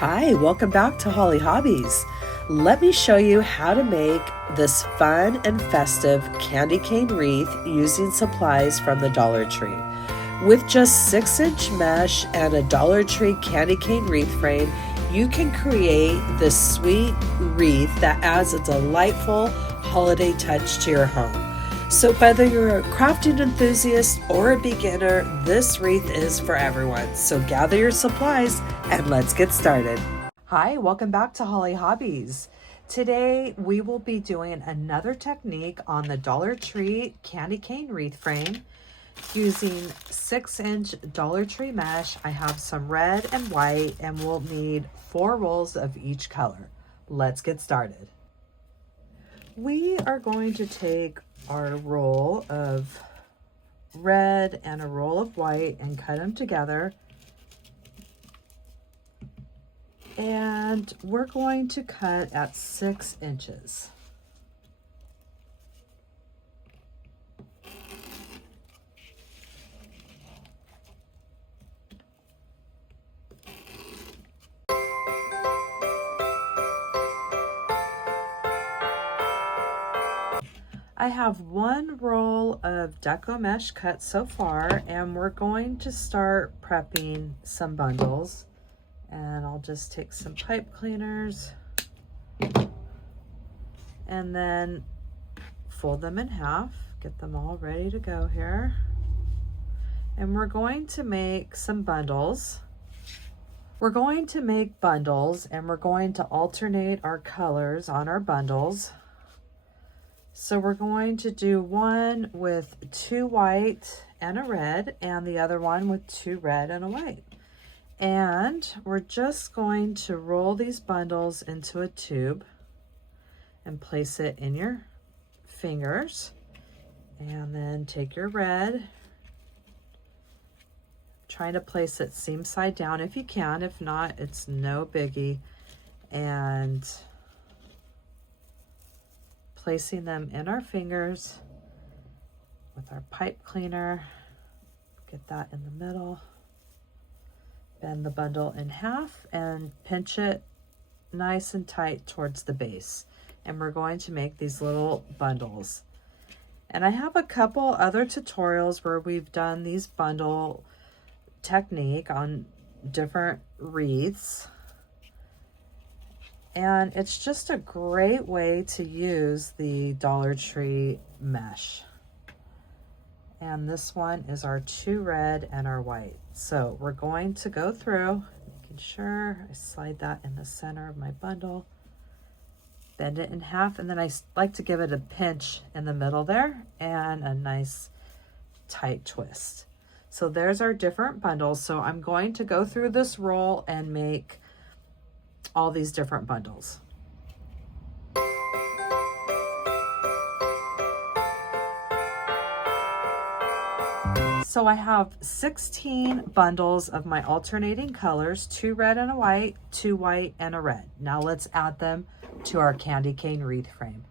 Hi, welcome back to Hollie Hobbies. Let me show you how to make this fun and festive candy cane wreath using supplies from the Dollar Tree. With just 6-inch mesh and a Dollar Tree candy cane wreath frame, you can create this sweet wreath that adds a delightful holiday touch to your home. So whether you're a crafting enthusiast or a beginner, this wreath is for everyone. So gather your supplies and let's get started. Hi, welcome back to Hollie Hobbies. Today we will be doing another technique on the Dollar Tree candy cane wreath frame using 6-inch Dollar Tree mesh. I have some red and white and we'll need 4 rolls of each color. Let's get started. We are going to take our roll of red and a roll of white and cut them together. And we're going to cut at 6 inches. I have 1 roll of deco mesh cut so far, and we're going to start prepping some bundles. And I'll just take some pipe cleaners and then fold them in half, get them all ready to go here. And we're going to make some bundles. We're going to make bundles and we're going to alternate our colors on our bundles. So we're going to do one with 2 white and a red and the other one with 2 red and a white. And we're just going to roll these bundles into a tube and place it in your fingers. And then take your red, trying to place it seam side down if you can. If not, it's no biggie. And placing them in our fingers with our pipe cleaner. Get that in the middle. Bend the bundle in half and pinch it nice and tight towards the base. And we're going to make these little bundles. And I have a couple other tutorials where we've done these bundle technique on different wreaths. And it's just a great way to use the Dollar Tree mesh. And this one is our 2 red and our white. So we're going to go through, making sure I slide that in the center of my bundle, bend it in half, and then I like to give it a pinch in the middle there and a nice tight twist. So there's our different bundles. So I'm going to go through this roll and make all these different bundles. So I have 16 bundles of my alternating colors, 2 red and a white, 2 white and a red. Now let's add them to our candy cane wreath frame.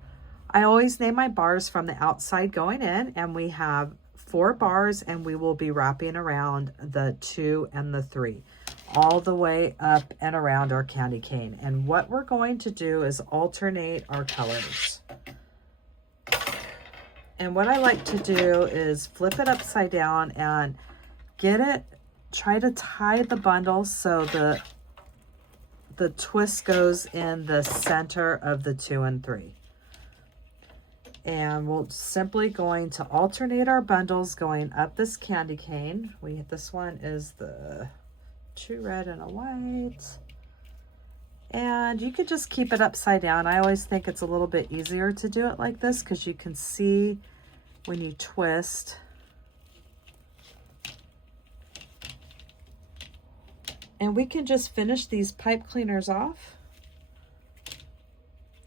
I always name my bars from the outside going in, and we have 4 bars, and we will be wrapping around the 2 and the 3 all the way up and around our candy cane. And what we're going to do is alternate our colors. And what I like to do is flip it upside down and try to tie the bundle so the twist goes in the center of the 2 and 3. And we're simply going to alternate our bundles going up this candy cane. This one is the 2 red and a white. And you could just keep it upside down. I always think it's a little bit easier to do it like this because you can see when you twist. And we can just finish these pipe cleaners off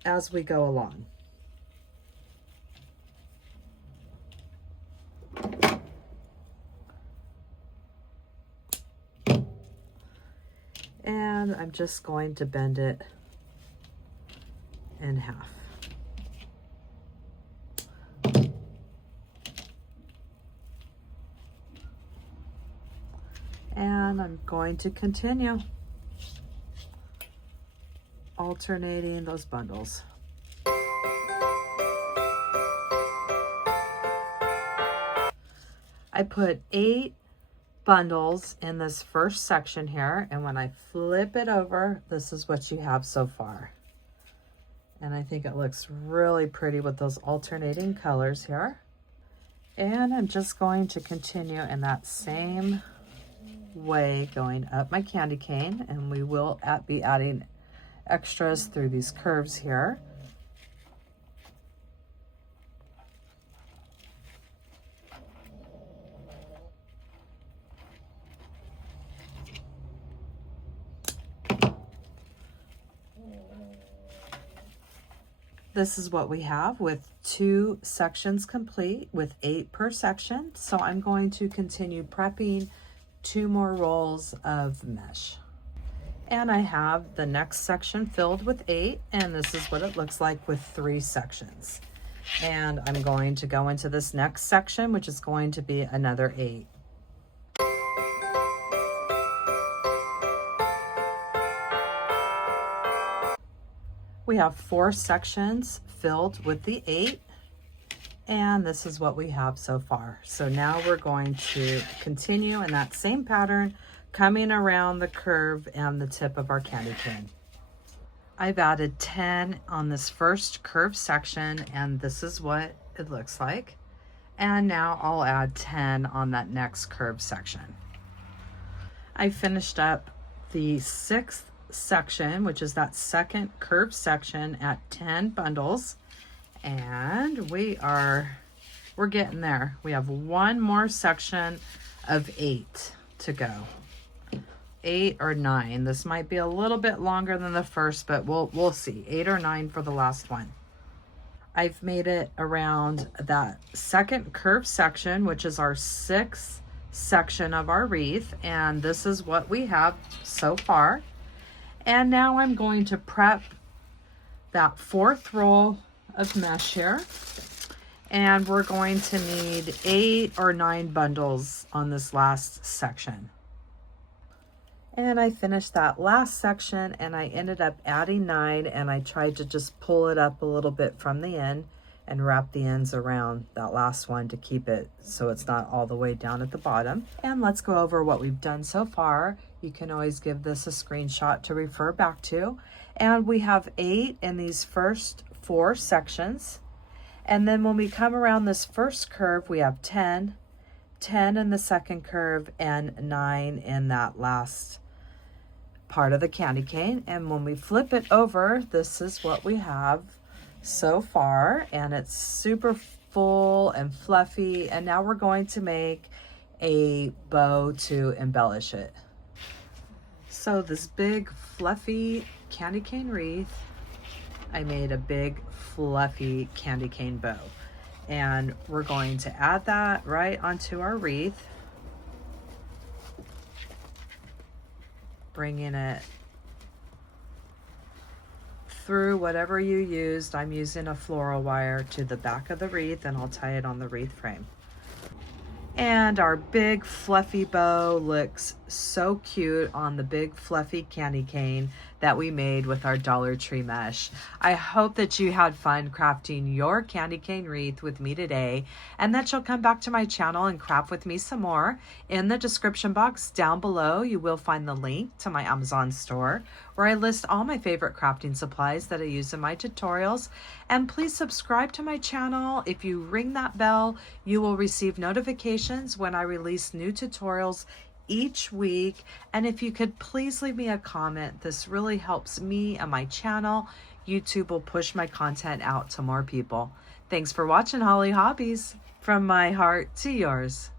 as we go along. And I'm just going to bend it in half. And I'm going to continue. alternating those bundles. I put 8 bundles in this first section here, and when I flip it over, this is what you have so far. And I think it looks really pretty with those alternating colors here. And I'm just going to continue in that same way, going up my candy cane, and we will be adding extras through these curves here. This is what we have with 2 sections complete with 8 per section. So I'm going to continue prepping 2 more rolls of mesh. And I have the next section filled with 8, and this is what it looks like with 3 sections. And I'm going to go into this next section, which is going to be another 8. We have 4 sections filled with the 8, and this is what we have so far. So now we're going to continue in that same pattern, coming around the curve and the tip of our candy cane. I've added 10 on this first curve section, and this is what it looks like. And now I'll add 10 on that next curve section. I finished up the 6th section, which is that second curve section, at 10 bundles, and we're getting there. We have 1 more section of 8 to go. 8 or 9. This might be a little bit longer than the first, but we'll see. 8 or 9 for the last one. I've made it around that second curve section, which is our 6th section of our wreath, and this is what we have so far. And now I'm going to prep that 4th roll of mesh here, and we're going to need 8 or 9 bundles on this last section. And I finished that last section, and I ended up adding 9, and I tried to just pull it up a little bit from the end and wrap the ends around that last one to keep it so it's not all the way down at the bottom. And let's go over what we've done so far. You can always give this a screenshot to refer back to. And we have 8 in these first 4 sections. And then when we come around this first curve, we have 10, 10 in the second curve, and 9 in that last part of the candy cane. And when we flip it over, this is what we have so far, and it's super full and fluffy. And now we're going to make a bow to embellish it. So this big fluffy candy cane wreath, I made a big fluffy candy cane bow, and we're going to add that right onto our wreath, bringing it through whatever you used. I'm using a floral wire to the back of the wreath, and I'll tie it on the wreath frame. And our big fluffy bow looks so cute on the big fluffy candy cane that we made with our Dollar Tree mesh. I hope that you had fun crafting your candy cane wreath with me today, and that you'll come back to my channel and craft with me some more. In the description box down below, you will find the link to my Amazon store, where I list all my favorite crafting supplies that I use in my tutorials. And please subscribe to my channel. If you ring that bell, you will receive notifications when I release new tutorials each week. And if you could please leave me a comment, this really helps me and my channel. YouTube will push my content out to more people. Thanks for watching Hollie Hobbies. From my heart to yours.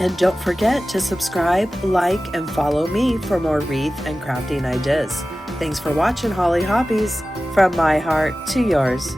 And don't forget to subscribe, like, and follow me for more wreath and crafting ideas. Thanks for watching Hollie Hobbies. From my heart to yours.